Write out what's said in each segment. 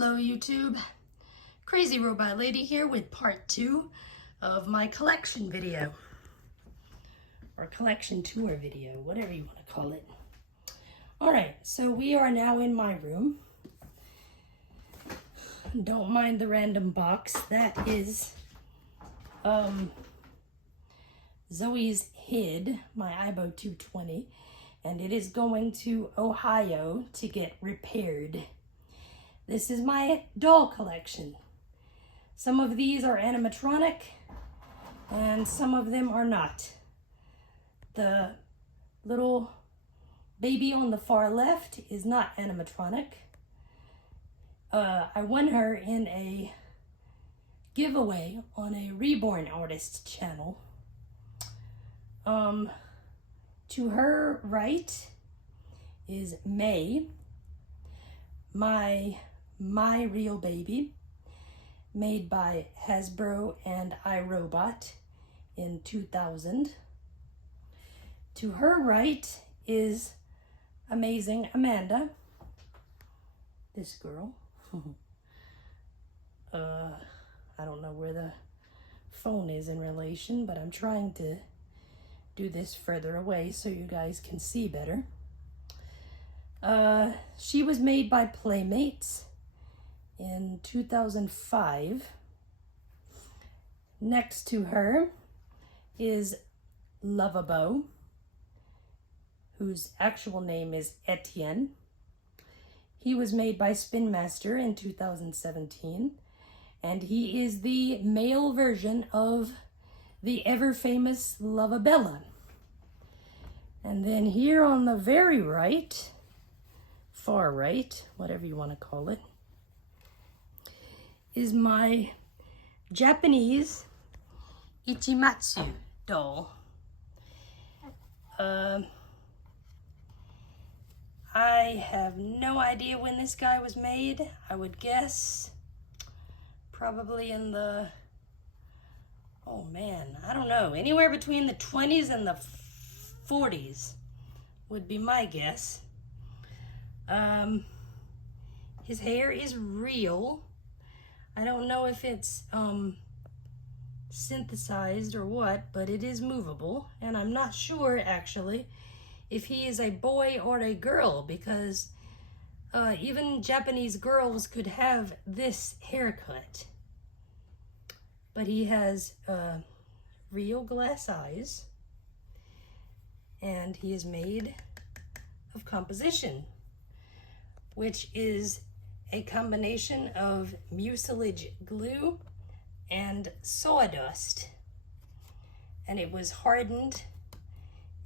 Hello YouTube, Crazy Robot Lady here with part 2 of my collection video, or collection tour video, whatever you want to call it. Alright, so we are now in my room. Don't mind the random box. That is Zoe's Hid, my Aibo 220, and it is going to Ohio to get repaired. This is my doll collection. Some of these are animatronic and some of them are not. The little baby on the far left is not animatronic. I won her in a giveaway on a Reborn Artist channel. To her right is May, my real baby, made by Hasbro and iRobot in 2000. To her right is Amazing Amanda, this girl. I don't know where the phone is in relation, but I'm trying to do this further away so you guys can see better. She was made by Playmates in 2005. Next to her is Lovabo, whose actual name is Etienne. He was made by Spin Master in 2017, and he is the male version of the ever-famous Lovabella. And then here on the very right, far right, whatever you want to call it, is my Japanese Ichimatsu doll. I have no idea when this guy was made. I would guess probably in the, oh man, I don't know, anywhere between the 20s and the 40s would be my guess. His hair is real. I don't know if it's synthesized or what, but it is movable, and I'm not sure actually if he is a boy or a girl, because even Japanese girls could have this haircut. But he has real glass eyes, and he is made of composition, which is a combination of mucilage glue and sawdust, and it was hardened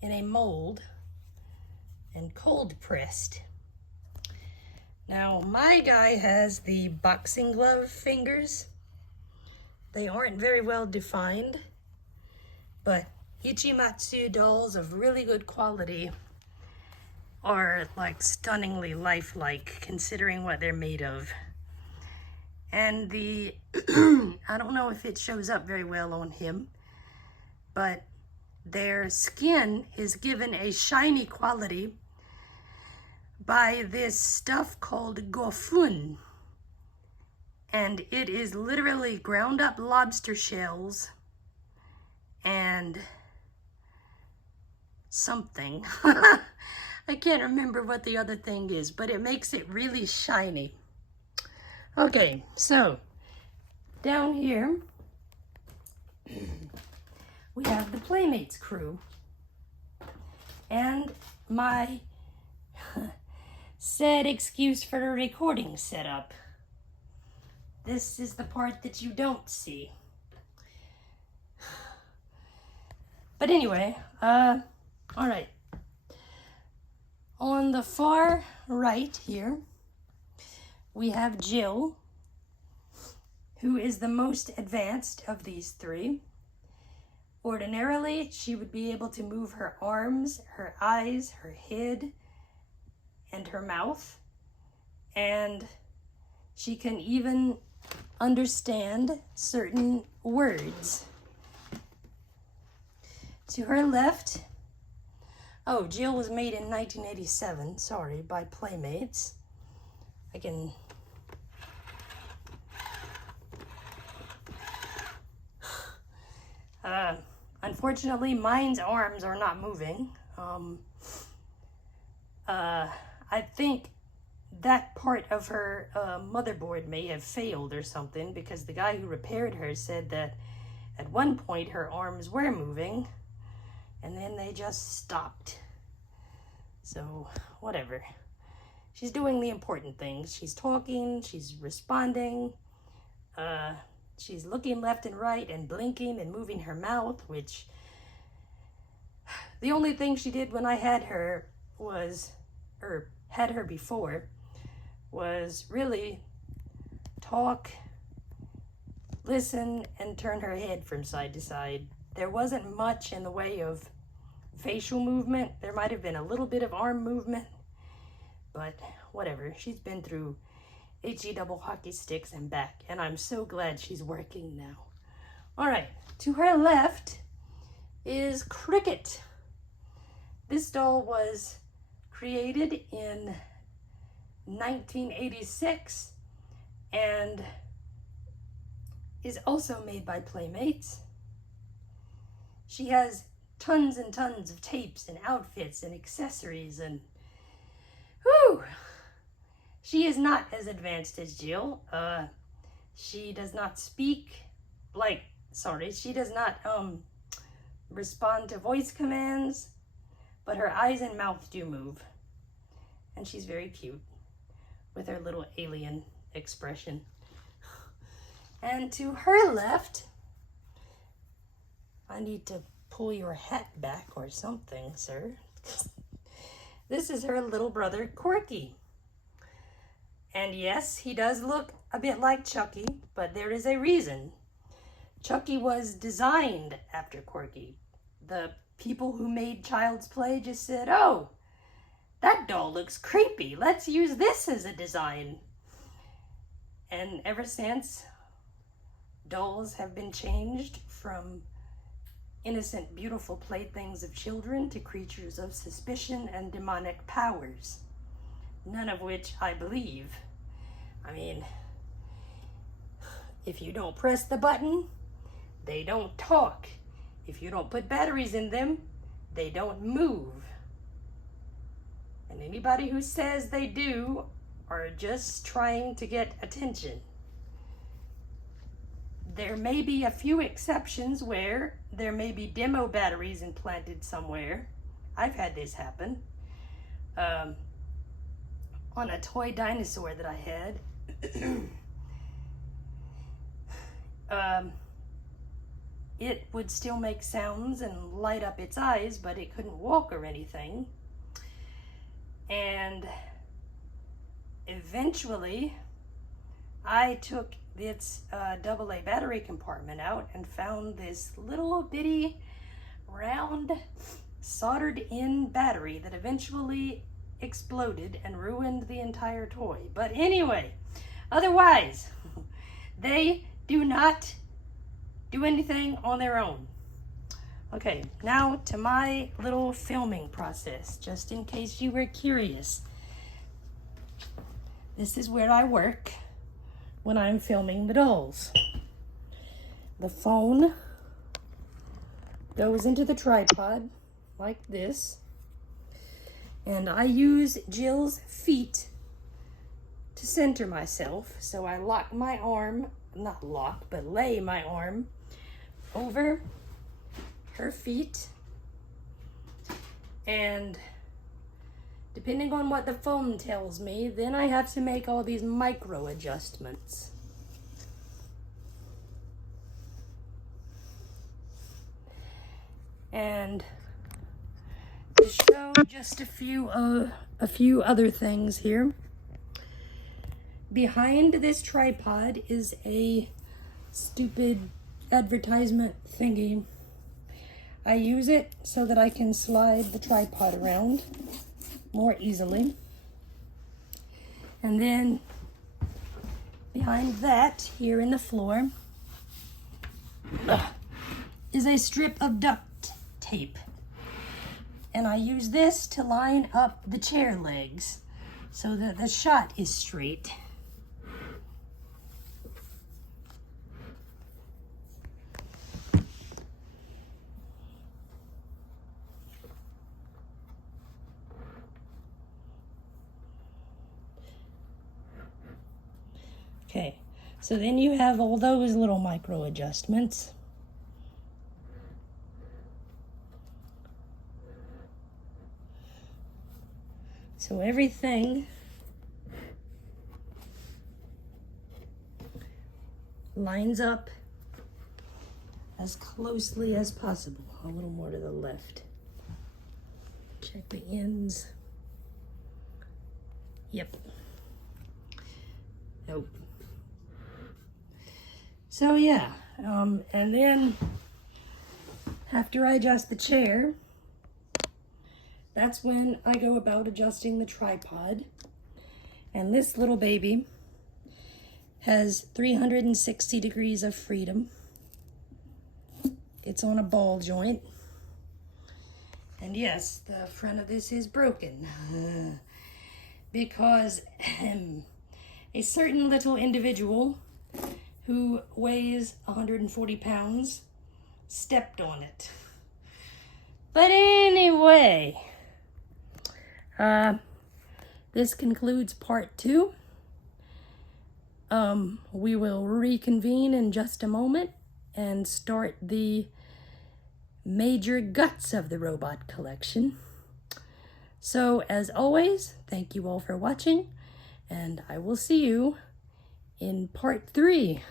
in a mold and cold pressed. Now my guy has the boxing glove fingers. They aren't very well defined, but Ichimatsu dolls of really good quality are like stunningly lifelike considering what they're made of. And the, I don't know if it shows up very well on him, but their skin is given a shiny quality by this stuff called gofun. And it is literally ground up lobster shells and something. I can't remember what the other thing is, but it makes it really shiny. Okay, so down here we have the Playmates crew and my said excuse for the recording setup. This is the part that you don't see. But anyway, all right. On the far right here, we have Jill, who is the most advanced of these three. Ordinarily, she would be able to move her arms, her eyes, her head, and her mouth. And she can even understand certain words. To her left, oh, Jill was made in 1987, sorry, by Playmates. I can Unfortunately, mine's arms are not moving. I think that part of her motherboard may have failed or something, because the guy who repaired her said that at one point her arms were moving and then they just stopped. So whatever. She's doing the important things. She's talking, she's responding, she's looking left and right and blinking and moving her mouth, which the only thing she did when I had her was, or had her before, was really talk, listen, and turn her head from side to side. There wasn't much in the way of facial movement. There might have been a little bit of arm movement, but whatever. She's been through HE double hockey sticks and back, and I'm so glad she's working now. All right, to her left is Cricket. This doll was created in 1986 and is also made by Playmates. She has tons and tons of tapes and outfits and accessories, and whew, she is not as advanced as Jill. She does not speak she does not respond to voice commands, but her eyes and mouth do move, and she's very cute with her little alien expression. And to her left, I need to pull your hat back or something, sir. This is her little brother, Corky. And yes, he does look a bit like Chucky, but there is a reason. Chucky was designed after Corky. The people who made Child's Play just said, oh, that doll looks creepy. Let's use this as a design. And ever since, dolls have been changed from innocent, beautiful playthings of children to creatures of suspicion and demonic powers. None of which I believe. I mean, if you don't press the button, they don't talk. If you don't put batteries in them, they don't move. And anybody who says they do are just trying to get attention. There may be a few exceptions where there may be demo batteries implanted somewhere. I've had this happen. On a toy dinosaur that I had. It would still make sounds and light up its eyes, but it couldn't walk or anything. And eventually, I took its AA battery compartment out and found this little bitty round soldered in battery that eventually exploded and ruined the entire toy. But anyway, otherwise, they do not do anything on their own. Okay, now to my little filming process, just in case you were curious. This is where I work when I'm filming the dolls. The phone goes into the tripod like this, and I use Jill's feet to center myself. So I lock my arm, not lock, but lay my arm over her feet, and depending on what the phone tells me, then I have to make all these micro adjustments. And to show just a few other things here, behind this tripod is a stupid advertisement thingy. I use it so that I can slide the tripod around more easily. And then behind that, here in the floor, is a strip of duct tape. And I use this to line up the chair legs so that the shot is straight. So then you have all those little micro adjustments. So everything lines up as closely as possible. A little more to the left. Check the ends. Yep. Nope. So yeah, and then after I adjust the chair, that's when I go about adjusting the tripod. And this little baby has 360 degrees of freedom. It's on a ball joint. And yes, the front of this is broken because a certain little individual who weighs 140 pounds stepped on it. But anyway, this concludes part 2. We will reconvene in just a moment and start the major guts of the robot collection. So as always, thank you all for watching, and I will see you in part 3.